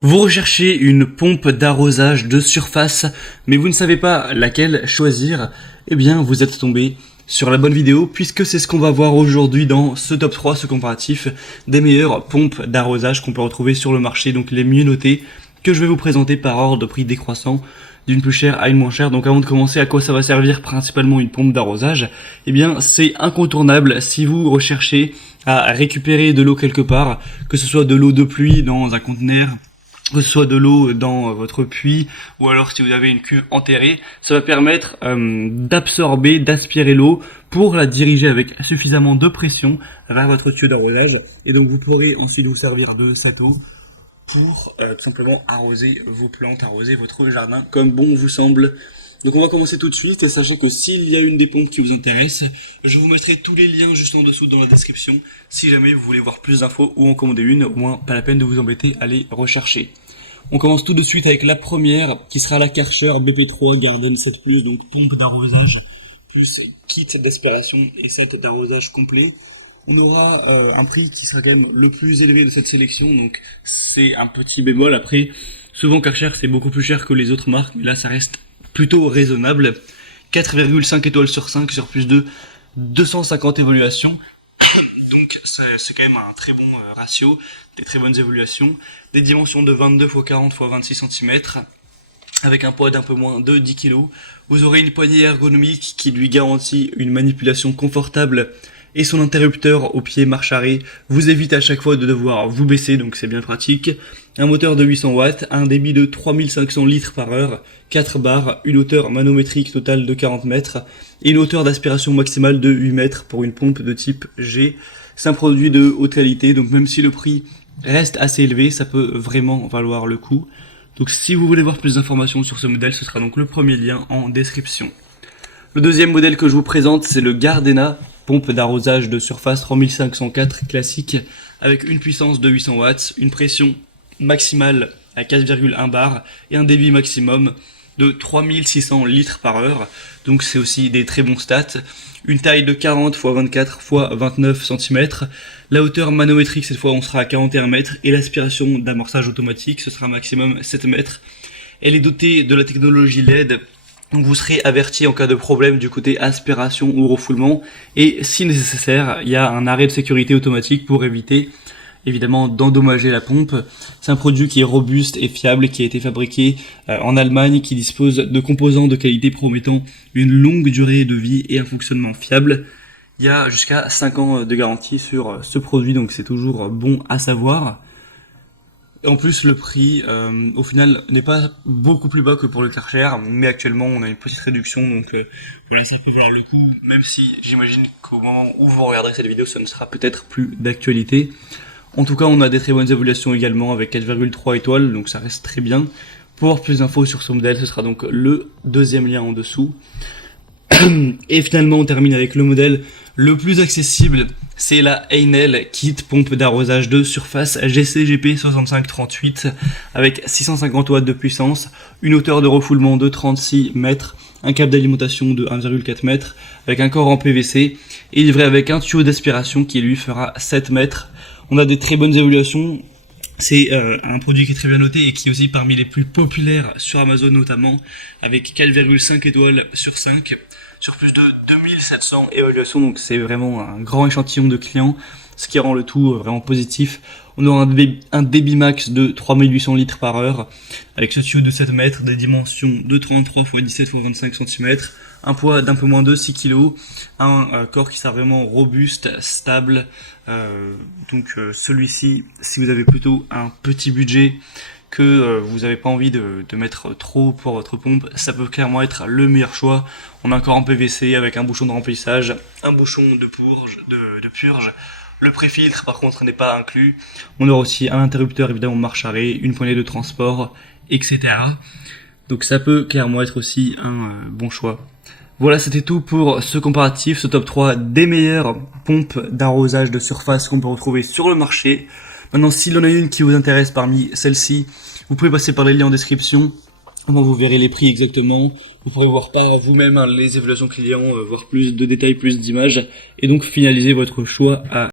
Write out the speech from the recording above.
Vous recherchez une pompe d'arrosage de surface, mais vous ne savez pas laquelle choisir. Eh bien, vous êtes tombé sur la bonne vidéo, puisque c'est ce qu'on va voir aujourd'hui dans ce top 3, ce comparatif des meilleures pompes d'arrosage qu'on peut retrouver sur le marché, donc les mieux notées, que je vais vous présenter par ordre de prix décroissant, d'une plus chère à une moins chère. Donc avant de commencer, à quoi ça va servir principalement une pompe d'arrosage? Eh bien, c'est incontournable si vous recherchez à récupérer de l'eau quelque part, que ce soit de l'eau de pluie dans un conteneur, que ce soit de l'eau dans votre puits, ou alors si vous avez une cuve enterrée, ça va permettre d'absorber, d'aspirer l'eau pour la diriger avec suffisamment de pression vers votre tuyau d'arrosage. Et donc vous pourrez ensuite vous servir de cette eau pour tout simplement arroser vos plantes, arroser votre jardin comme bon vous semble. Donc on va commencer tout de suite, et sachez que s'il y a une des pompes qui vous intéresse, je vous mettrai tous les liens juste en dessous dans la description, si jamais vous voulez voir plus d'infos ou en commander une, au moins pas la peine de vous embêter à les rechercher. On commence tout de suite avec la première, qui sera la Karcher BP3 Garden 7+, donc pompe d'arrosage, plus kit d'aspiration et set d'arrosage complet. On aura un prix qui sera quand même le plus élevé de cette sélection, donc c'est un petit bémol. Après, souvent Karcher c'est beaucoup plus cher que les autres marques, mais là ça reste plutôt raisonnable. 4,5 étoiles sur 5 sur plus de 250 évaluations. Donc c'est quand même un très bon ratio, des très bonnes évaluations. Des dimensions de 22 x 40 x 26 cm, avec un poids d'un peu moins de 10 kg. Vous aurez une poignée ergonomique qui lui garantit une manipulation confortable, et son interrupteur au pied marche arrêt vous évite à chaque fois de devoir vous baisser, donc c'est bien pratique. Un moteur de 800 watts, un débit de 3500 litres par heure, 4 barres, une hauteur manométrique totale de 40 mètres et une hauteur d'aspiration maximale de 8 mètres pour une pompe de type G. C'est un produit de haute qualité, donc même si le prix reste assez élevé, ça peut vraiment valoir le coup. Donc si vous voulez voir plus d'informations sur ce modèle, ce sera donc le premier lien en description. Le deuxième modèle que je vous présente, c'est le Gardena, pompe d'arrosage de surface 3504 classique, avec une puissance de 800 watts, une pression maximale à 4,1 bar et un débit maximum de 3600 litres par heure. Donc c'est aussi des très bons stats. Une taille de 40 x 24 x 29 cm. La hauteur manométrique, cette fois on sera à 41 mètres, et l'aspiration d'amorçage automatique, ce sera maximum 7 mètres. Elle est dotée de la technologie LED, donc vous serez averti en cas de problème du côté aspiration ou refoulement, et si nécessaire, il y a un arrêt de sécurité automatique pour éviter évidemment d'endommager la pompe. C'est un produit qui est robuste et fiable, qui a été fabriqué en Allemagne, qui dispose de composants de qualité promettant une longue durée de vie et un fonctionnement fiable. Il y a jusqu'à 5 ans de garantie sur ce produit, donc c'est toujours bon à savoir. En plus, le prix, au final, n'est pas beaucoup plus bas que pour le Karcher, mais actuellement, on a une petite réduction, donc voilà, ça peut valoir le coup, même si j'imagine qu'au moment où vous regarderez cette vidéo, ce ne sera peut-être plus d'actualité. En tout cas, on a des très bonnes évaluations également, avec 4,3 étoiles, donc ça reste très bien. Pour avoir plus d'infos sur ce modèle, ce sera donc le deuxième lien en dessous. Et finalement, on termine avec le modèle le plus accessible, c'est la Heinel Kit pompe d'arrosage de surface GCGP 6538 avec 650 watts de puissance, une hauteur de refoulement de 36 mètres, un câble d'alimentation de 1,4 mètres avec un corps en PVC, et livré avec un tuyau d'aspiration qui lui fera 7 mètres. On a des très bonnes évaluations. C'est un produit qui est très bien noté et qui est aussi parmi les plus populaires sur Amazon notamment, avec 4,5 étoiles sur 5, sur plus de 2700 évaluations, donc c'est vraiment un grand échantillon de clients, ce qui rend le tout vraiment positif. On aura un débit max de 3800 litres par heure, avec ce tuyau de 7 mètres, des dimensions de 33 x 17 x 25 cm, un poids d'un peu moins de 6 kg, un corps qui sera vraiment robuste, stable. Donc celui-ci, si vous avez plutôt un petit budget, que vous n'avez pas envie de mettre trop pour votre pompe, ça peut clairement être le meilleur choix. On a encore en PVC avec un bouchon de remplissage, un bouchon de purge. Le pré-filtre par contre n'est pas inclus. On aura aussi un interrupteur évidemment marche arrêt, une poignée de transport, etc. Donc ça peut clairement être aussi un bon choix. Voilà, c'était tout pour ce comparatif, ce top 3 des meilleures pompes d'arrosage de surface qu'on peut retrouver sur le marché. Maintenant, s'il y en a une qui vous intéresse parmi celles-ci, vous pouvez passer par les liens en description. Vous verrez les prix exactement. Vous pourrez voir par vous-même les évaluations clients, voir plus de détails, plus d'images, et donc finaliser votre choix à